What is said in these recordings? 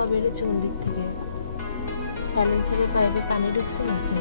ধোঁয়া বেরোচ্ছে কোন দিক থেকে? সাইলেন্সারের পাইপে পানি ঢুকছে নাকি?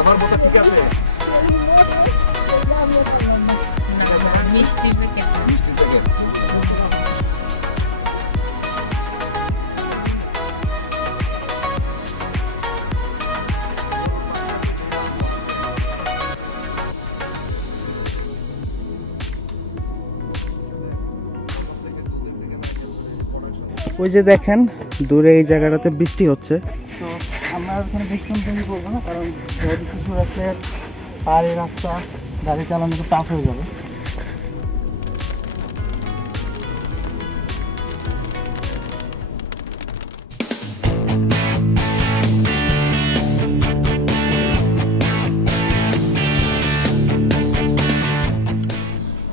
আমার কথা ঠিক আছে মিষ্টি প্যাকেট ওই যে দেখেন দূরে এই জায়গাটাতে বৃষ্টি হচ্ছে, তো আমরা ওখানে বৃষ্টি তৈরি করবো না, কারণ যেহেতু কিছু রাস্তায় পাহাড়ি রাস্তা গাড়ি চালানো তো টাফ হয়ে যাবে।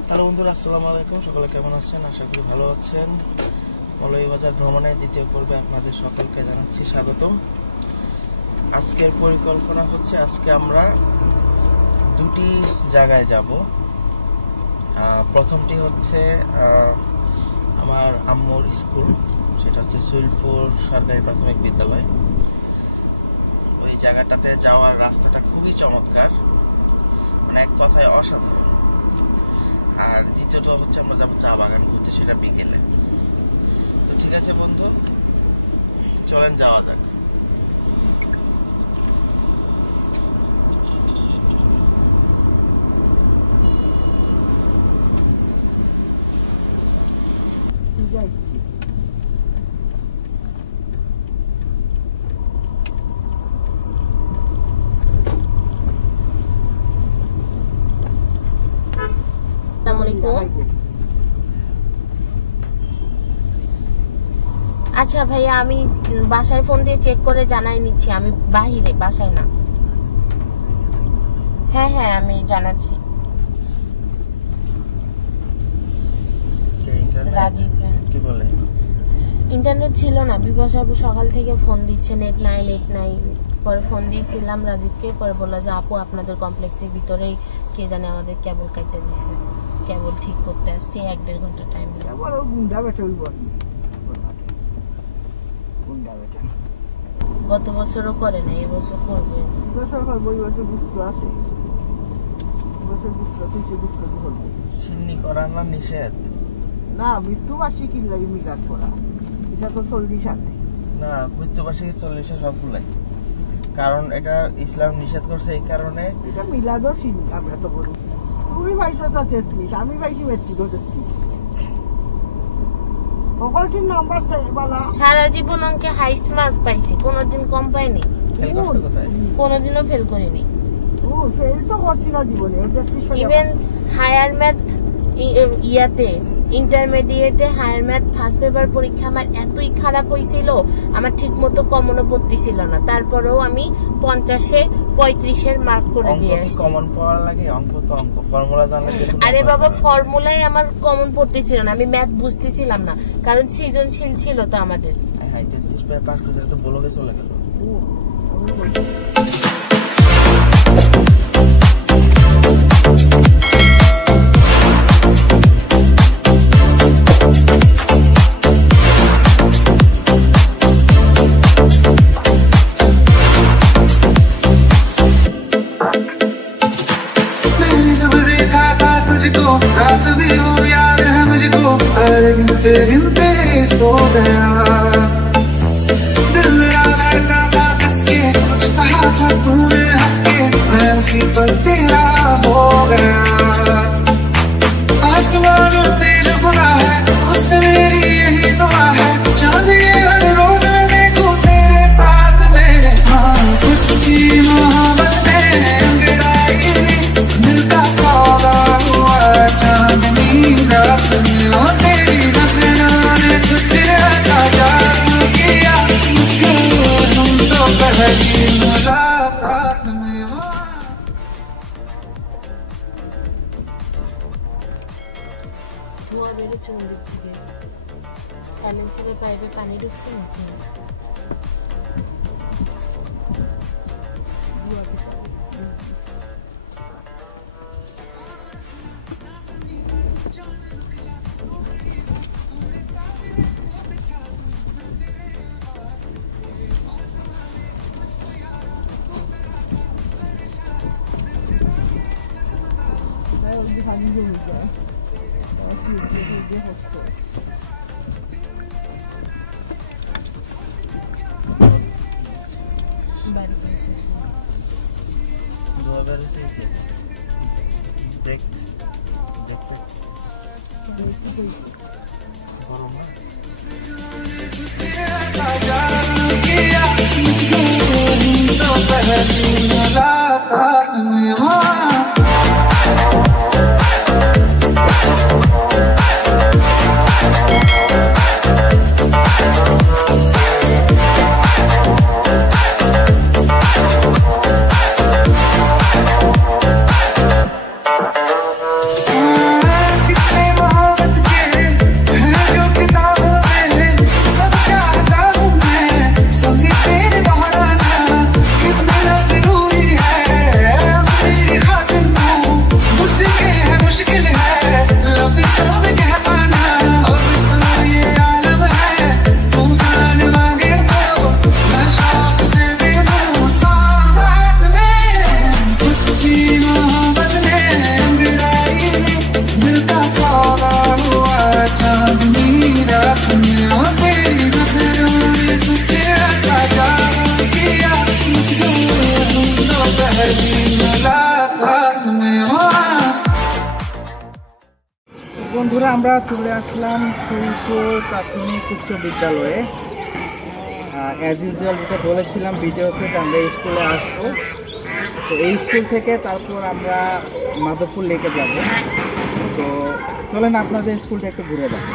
হ্যালো বন্ধুরা, আসসালামু আলাইকুম। সকলে কেমন আছেন? আশা করি ভালো আছেন। মৌলভীবাজার ভ্রমণের দ্বিতীয় পর্বে আপনাদের সকলকে জানাচ্ছি স্বাগতম। আজকের পরিকল্পনা হচ্ছে আজকে আমরা দুটি জায়গায় যাব। প্রথমটি হচ্ছে আমার আম্মুর স্কুল, সেটা হচ্ছে সুইলপুর সরকারি প্রাথমিক বিদ্যালয়। ওই জায়গাটাতে যাওয়ার রাস্তাটা খুবই চমৎকার, মানে এক কথায় অসাধারণ। আর দ্বিতীয়টা হচ্ছে আমরা যাবো চা বাগান ঘুরতে, সেটা বিকেলে। তো ঠিক আছে বন্ধু, চলেন যাওয়া যাক। আচ্ছা ভাইয়া, আমি বাসায় ফোন দিয়ে চেক করে জানাই নিচ্ছি। আমি বাহিরে, বাসায় না। হ্যাঁ হ্যাঁ, আমি জানাচ্ছি। রাজীব কি বলে? ইন্টারনেট ছিল না, বিপাশা আপু সকাল থেকে ফোন দিচ্ছে, নেট নাই। পরে ফোন দিয়েছিলাম রাজীবকে, পরে বললো যে আপু আপনাদের কমপ্লেক্সের ভিতরেই কে জানে আমাদের কেবল কাটতে দিছে, কেবল ঠিক করতে আসছে, 1-1.5 ঘন্টা টাইম। গত বছরও করে না, এবছর করবে। চিমনি করা না নিষেধ না, মৃত্যুবার্ষিকী লাগে মিলাদ করা, এটা তো 40 আছে না, মৃত্যুবার্ষিকী 40 সবগুলাই, কারণ এটা ইসলাম নিষেধ করছে এই কারণে। এটা মিলাদও আমরা তো বলি। তুমি পাইছো 33, আমি পাইছি 33। সারা জীবন অঙ্কে হাইস্ট মার্ক পাইছি, কোনোদিন কম পাইনি, কোনোদিনও ফেল করিনি। ইভেন হায়ার ম্যাথ ইয়াতে, ইন্টারমিডিয়েটে হায়ার ম্যাথ ফার্স্ট পেপার পরীক্ষা আমার এতই খারাপ হয়েছিল, আমার ঠিক মতো কমনও পড়তেছিল না, তারপরেও আমি 50-এ 35-এর মার্ক করে দিয়ে আসছি। কমন পড়া লাগে, অঙ্ক তো অঙ্ক, ফর্মুলা জানলে। আরে বাবা, ফর্মুলাই আমার কমন পড়তেছিল না, আমি ম্যাথ বুঝতেছিলাম না, কারণ সৃজনশীল ছিল তো আমাদের। হাই 33 পেপার পাস করে তো বলকে চলে গেল। रात भी हो याद है मुझको, हर गिनते गिनते सो गया। दिल मेरा धड़का था कसके, कुछ कहा था तूने हंस के, मैं उसी पर तेरा हो गया। आसमान पे जो खुदा है उससे मेरी यही दुआ है, चांद ये हर रोज मैं देखूं तेरे साथ ধোঁয়া বেরোচ্ছে মন্দির থেকে, সাইলেন্সারের পাইপে পানি ঢুকছে নাকি? বন্ধুরা, আমরা চলে আসলাম সুইপুর প্রাথমিক উচ্চ বিদ্যালয়ে। অ্যাজ ইউজুয়াল যেটা বলেছিলাম ভিডিওতে, আমরা এই স্কুলে আসবো। তো এই স্কুল থেকে তারপর আমরা মাধবপুর লেকে যাব। তো চলেন আপনাদের স্কুলটা একটু ঘুরে দেখো।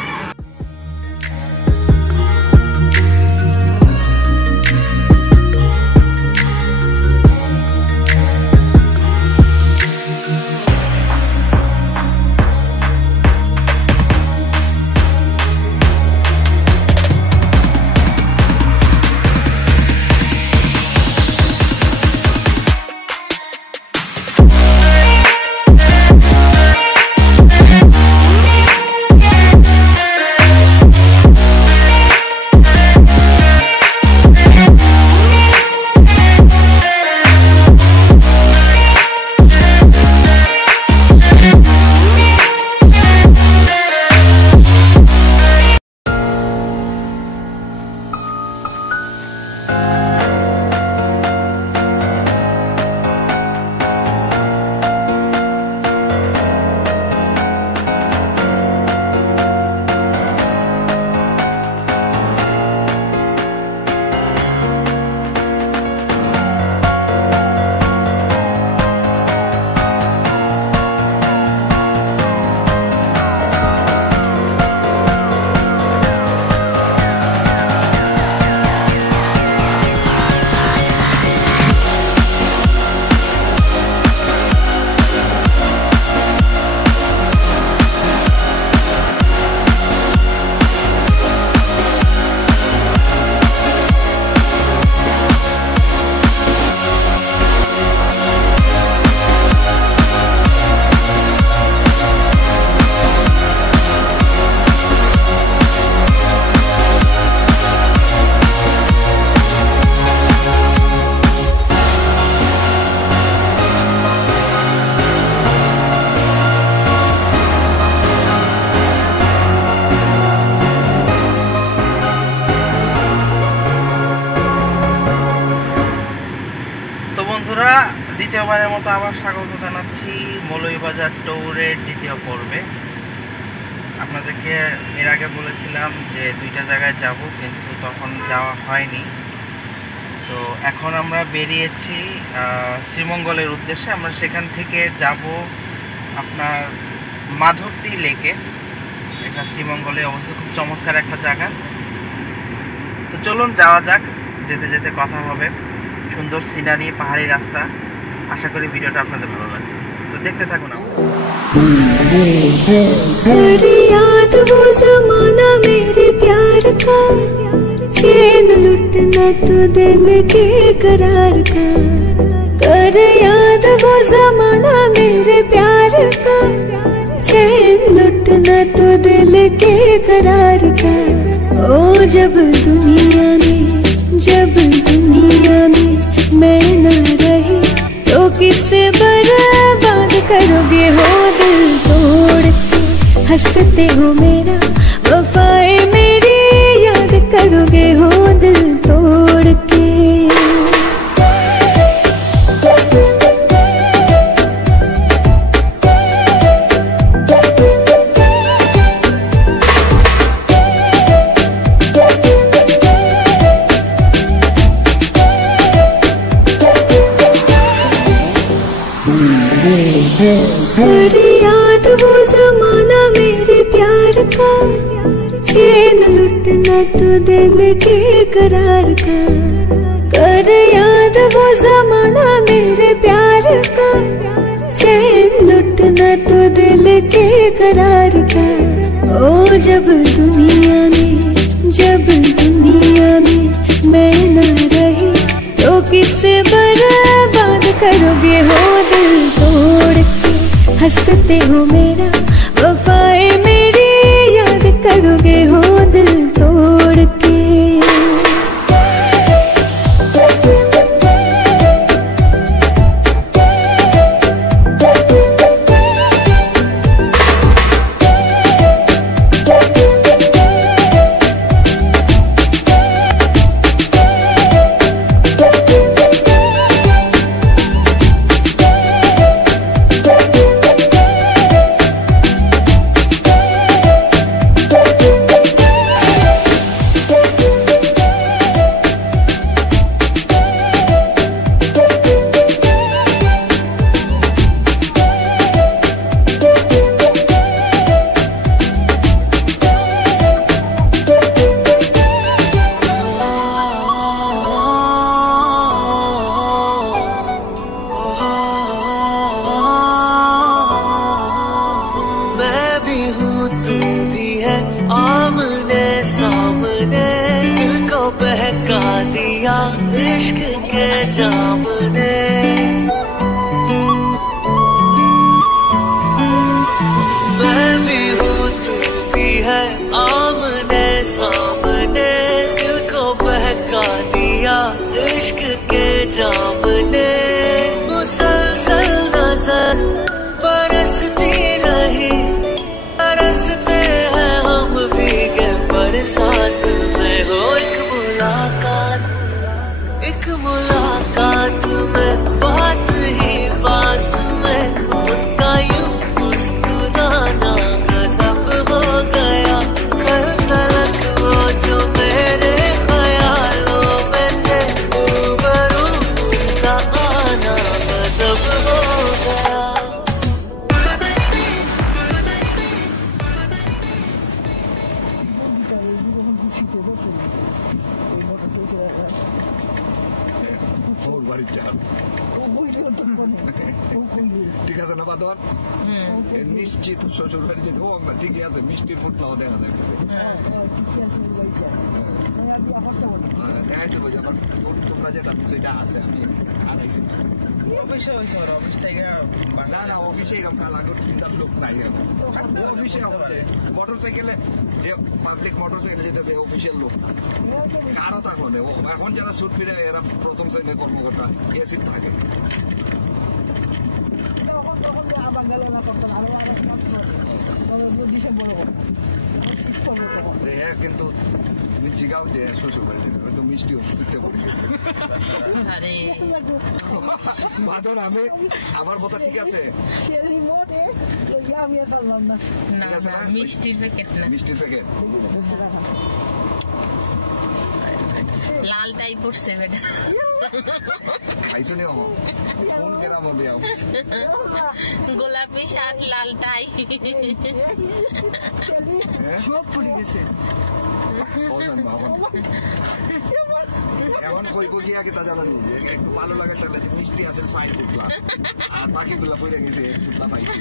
দ্বিতীয়বারের মতো আবার স্বাগত জানাচ্ছি মৌলভীবাজার ট্যুরের দ্বিতীয় পর্বে। আপনাদেরকে এর আগে বলেছিলাম যে 2টা জায়গায় যাব, কিন্তু তখন যাওয়া হয়নি। তো এখন আমরা বেরিয়েছি শ্রীমঙ্গলের উদ্দেশ্যে। আমরা সেখান থেকে যাব আপনার মাধবদী লেকে। এটা শ্রীমঙ্গলে অবশ্যই খুব চমৎকার একটা জায়গা। তো চলুন যাওয়া যাক, যেতে যেতে কথা হবে। সুন্দর সিনারি, পাহাড়ি রাস্তা। আশা করি ভিডিওটা আপনাদের ভালো লাগবে। তো দেখতে থাকুন। याद वो जमाना मेरे प्यार का, चैन लुटना तो दिल के करार का। कर याद वो जमाना मेरे प्यार का, चैन लुटना तो दिल के करार का। ओ जब दुनिया में मैं न रही तो किससे बर्बाद करोगे हो दिल तोड़ के। हंसते हो मेरा वफाएं मेरी याद करोगे हो दिल तोड़ के। याद वो जमाना मेरे प्यार का, चैन लुटना तो दिल के करार का। कर याद वो जमाना मेरे प्यार का, चैन लुटना तो दिल के करार का। ओ जब दुनिया में मैं न रही तो किससे बर्बाद करोगे हो दिल तोड़ के। हंसते हो मेरा वफाएं मेरी याद करोगे हो दिल तोड़ के। इश्क के जाम ने मैं भी हूँ तू भी है आमने सामने दिल को बहका दिया इश्क के जाम ने मुसलसल नजर बरसती रही बरसते हैं हम भीगे बरसात में हो एक मुलाकात में बात ही बात में उनका यूं मुस्कुराना गजब हो गया। कल तलक वो जो मेरे ख्यालों में थे रूबरू उनका आना गजब हो गया। ঠিক আছে না বাদর নিশ্চিত শ্বশুর বাড়ি যেতে ঠিকই আছে মিষ্টির ফুটলাও দেখা যাবে। তোমরা যেটা সেটা আছে আমি আনাইছি না না অফিসে এরকম কালাগর চিন্তার লোক নাই অফিসে আমাদের মোটরসাইকেলে যে পাবলিক মোটরসাইকেলে যেতেছে অফিসিয়াল লোক কারো থাকলো না এখন যারা সুট ফিরে এরা প্রথম শ্রেণীর কর্মকর্তা এসি থাকে কিন্তু জিগাও যে শ্বশুর বাড়িতে তো মিষ্টি অফিসে পড়ে গেছে বাদর আমি আমার কথা ঠিক আছে মিষ্টির প্যাকেট লালটাই পড়ছে বেটা খাইছো নি কোন গ্রাম হবে গোলাপি শার্ট লালটাই সব পড়ে গেছে এখন কইব গিয়া কি তা জানা নি যে একটু ভালো লাগে তাহলে মিষ্টি আছে সাইন ফুটলা আর বাকিগুলো পড়ে গেছে ফুটলা পাইছি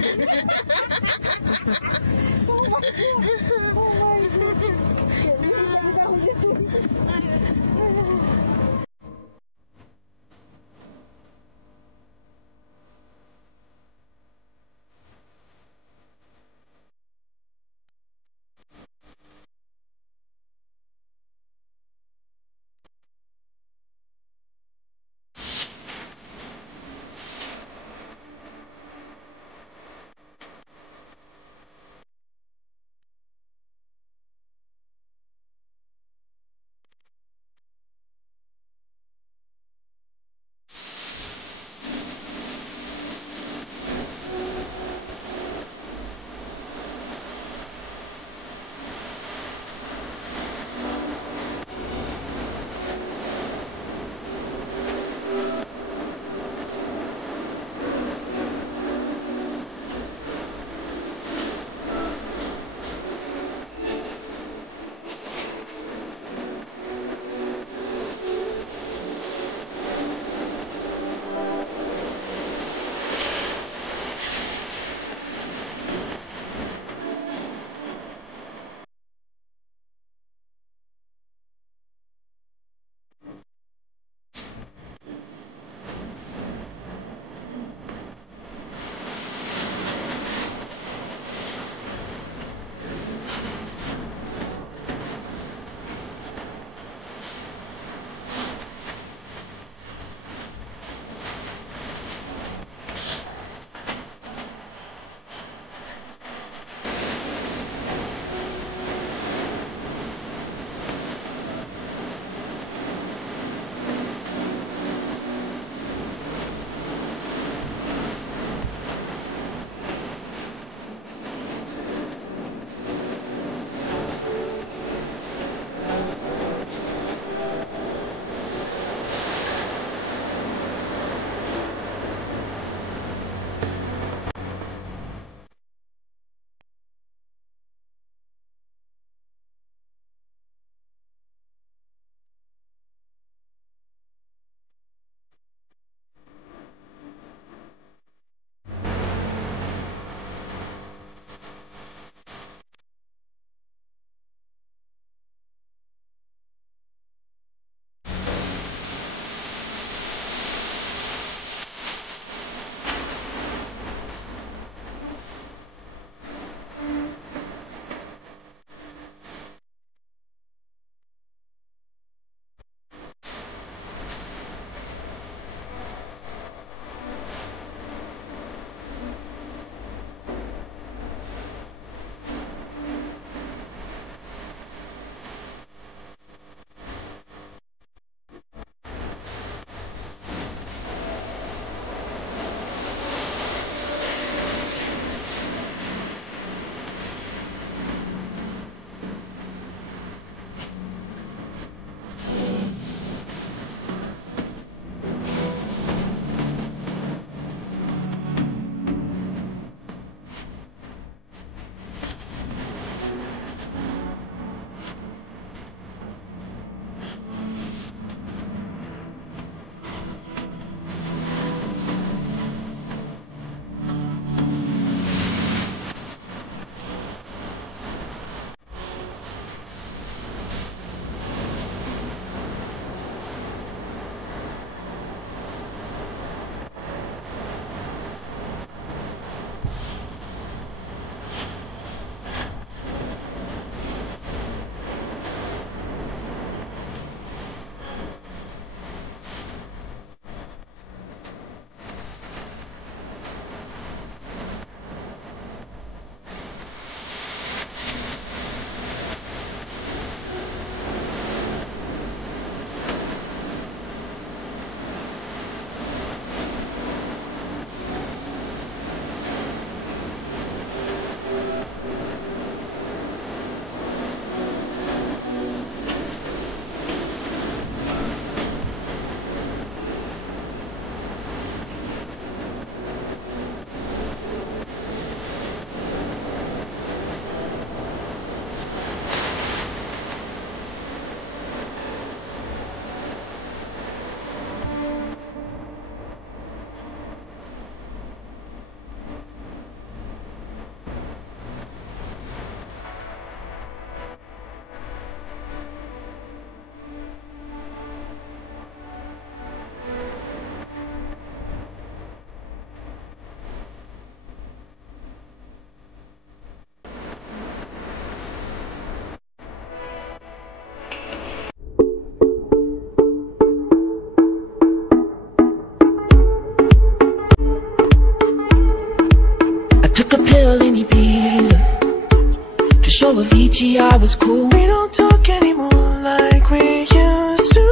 show Avicii I was cool. We don't talk anymore like we used to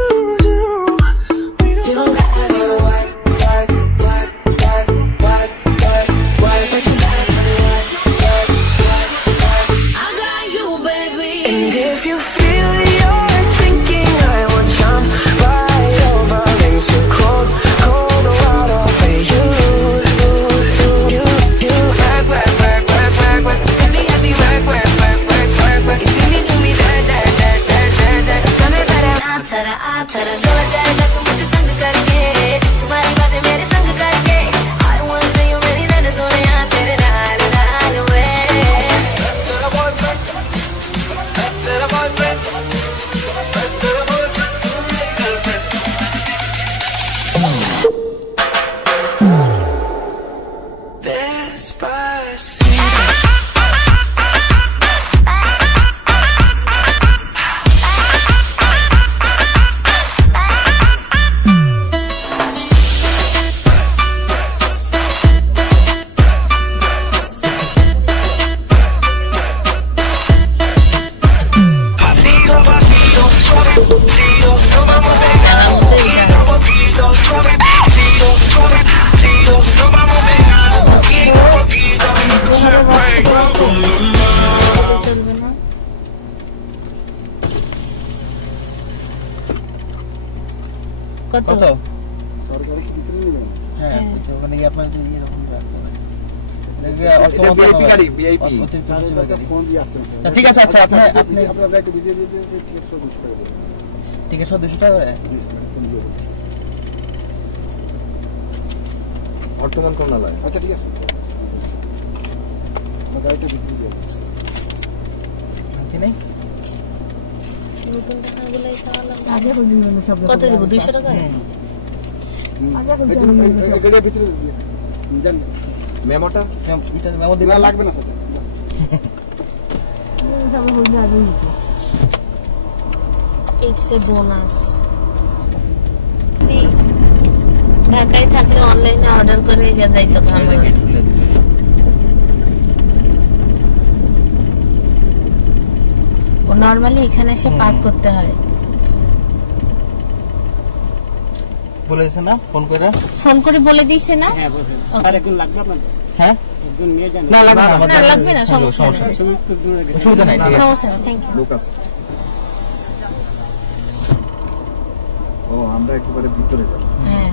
do. We don't gotta work, but you gotta work. I got you, baby. And if you feel you're sinking, I will jump right over into cold water for you. Work. Give me every work. You do me that. Tell me better. To the door that I can put the thunder karke. Tumhari baatein mere sang karke. I want to say you meri dad soneya tere naal we. Tera boyfriend. Tera boyfriend. Meri girlfriend. Despacito. কত হ্যাঁ ওখানে গিয়ে আপনার ঠিক আছে আচ্ছা আপনি ticket 200 টাকা করে বর্তমান কোন নালায় আচ্ছা ঠিক আছে গাড়িটা বিক্রি দিয়ে নেই কত দিব 200 টাকা মেমোটা মেমো দিলে লাগবে না ইটস এ বোনাস একাই থাকলে অনলাইনে অর্ডার করে যাইতো খাবার নরমালি এখানে এসে পার্ক করতে হয় বলেছে না ফোন করে বলে দিয়েছে না আর একজন লাগবে আপনার হ্যাঁ একজন নিয়ে যান না লাগবে না সমস্যা নেই অসুবিধা নাই সমস্যা নেই থ্যাংক ইউ লোক আছে ও আমরা একেবারে ভিতরে যাব হ্যাঁ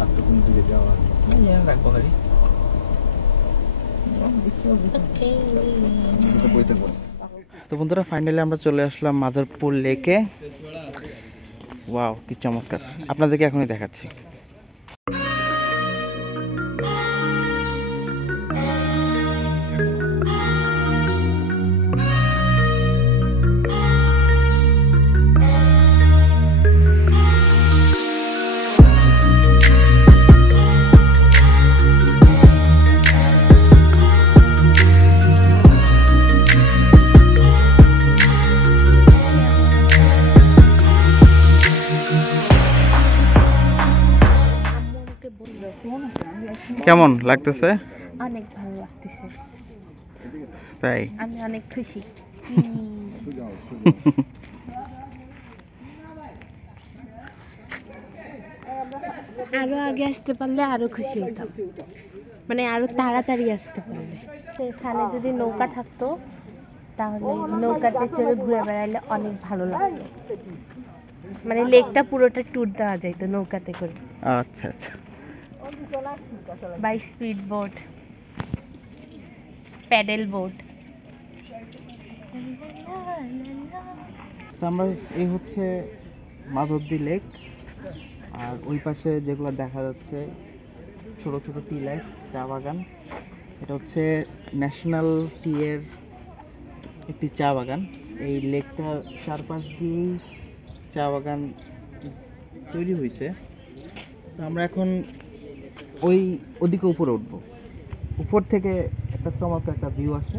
আর তো কোন দিকে যাওয়া নিয়ে রাখবো গাড়ি এটা বইতে বল তো বন্ধুরা ফাইনালি আমরা চলে আসলাম মাদারপুর লেকে ওয়াও কি চমৎকার আপনাদেরকে এখনই দেখাচ্ছি কেমন লাগতেছে অনেক ভালো লাগতেছে তাই আমি অনেক খুশি আরো আগে আসতে পারলে আরো খুশি হতাম মানে আরো তাড়াতাড়ি আসতে পারলে এখানে যদি নৌকা থাকতো তাহলে নৌকাতে চড়ে ঘুরে বেড়াইলে অনেক ভালো লাগতো মানে লেকটা পুরোটা ট্যুর দেওয়া যাইতো নৌকাতে করে আচ্ছা আচ্ছা by speed boat paddle boat তো আমরা এই হচ্ছে মাধবদী লেক আর ওই পাশে যেগুলো দেখা যাচ্ছে ছোট ছোট টি লাইট চা বাগান এটা হচ্ছে ন্যাশনাল টি এর একটি চা বাগান এই লেকটার চারপাশ দিয়েই চা বাগান তৈরি হয়েছে তো আমরা এখন ওদিকে উপরে উঠবো উপর থেকে একটা চমৎকার একটা ভিউ আসে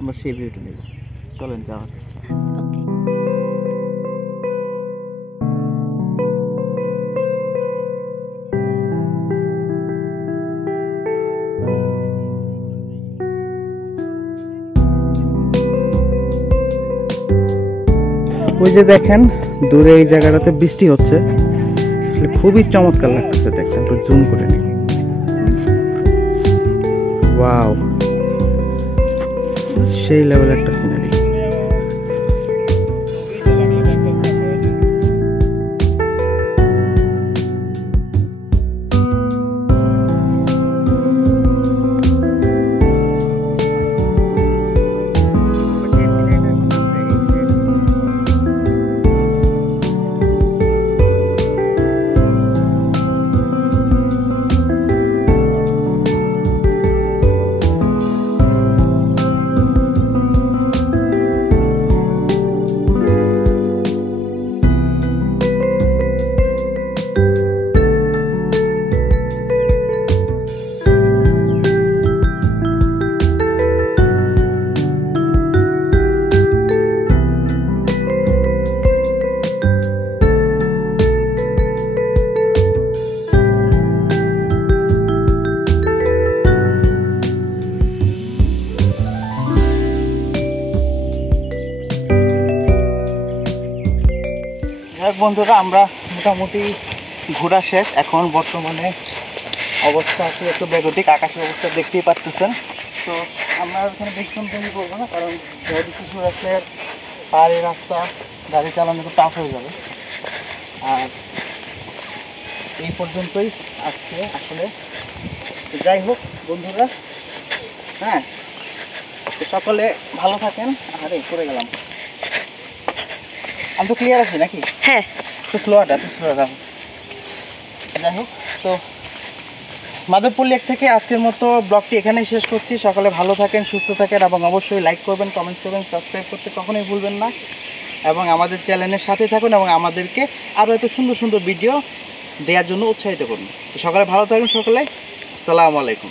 আমরা সেই ভিউটা নেব চলেন যাওয়া ওই যে দেখেন দূরে এই জায়গাটাতে বৃষ্টি হচ্ছে, আসলে খুবই চমৎকার লাগতেছে দেখতে। একটু জুম করে নিই। ওয়াও, সেই লেভেল একটা সিনারি। বন্ধুরা, আমরা মোটামুটি ঘোরা শেষ। এখন বর্তমানে অবস্থা আছে একটু বেগতিক, আকাশের অবস্থা দেখতেই পারতেছেন। তো আমরা এখানে বেশিক্ষণ তৈরি করবো না, কারণ যেহেতু কিছু আসলে পাহাড়ি রাস্তা, গাড়ি চালানো একটু টাফ হয়ে যাবে। আর এই পর্যন্তই আজকে আসলে। যাই হোক বন্ধুরা, হ্যাঁ, সকলে ভালো থাকেন। আরে করে গেলাম, আমি তো ক্লিয়ার আছি নাকি? হ্যাঁ, তো স্লো যাই হোক, তো মাধবপুর লেক থেকে আজকের মতো ব্লগটি এখানেই শেষ করছি। সকালে ভালো থাকেন, সুস্থ থাকেন এবং অবশ্যই লাইক করবেন, কমেন্ট করবেন, সাবস্ক্রাইব করতে কখনোই ভুলবেন না এবং আমাদের চ্যানেলের সাথে থাকুন এবং আমাদেরকে আরও এত সুন্দর সুন্দর ভিডিও দেওয়ার জন্য উৎসাহিত করুন। তো সকালে ভালো থাকুন সকলে। আসসালামু আলাইকুম।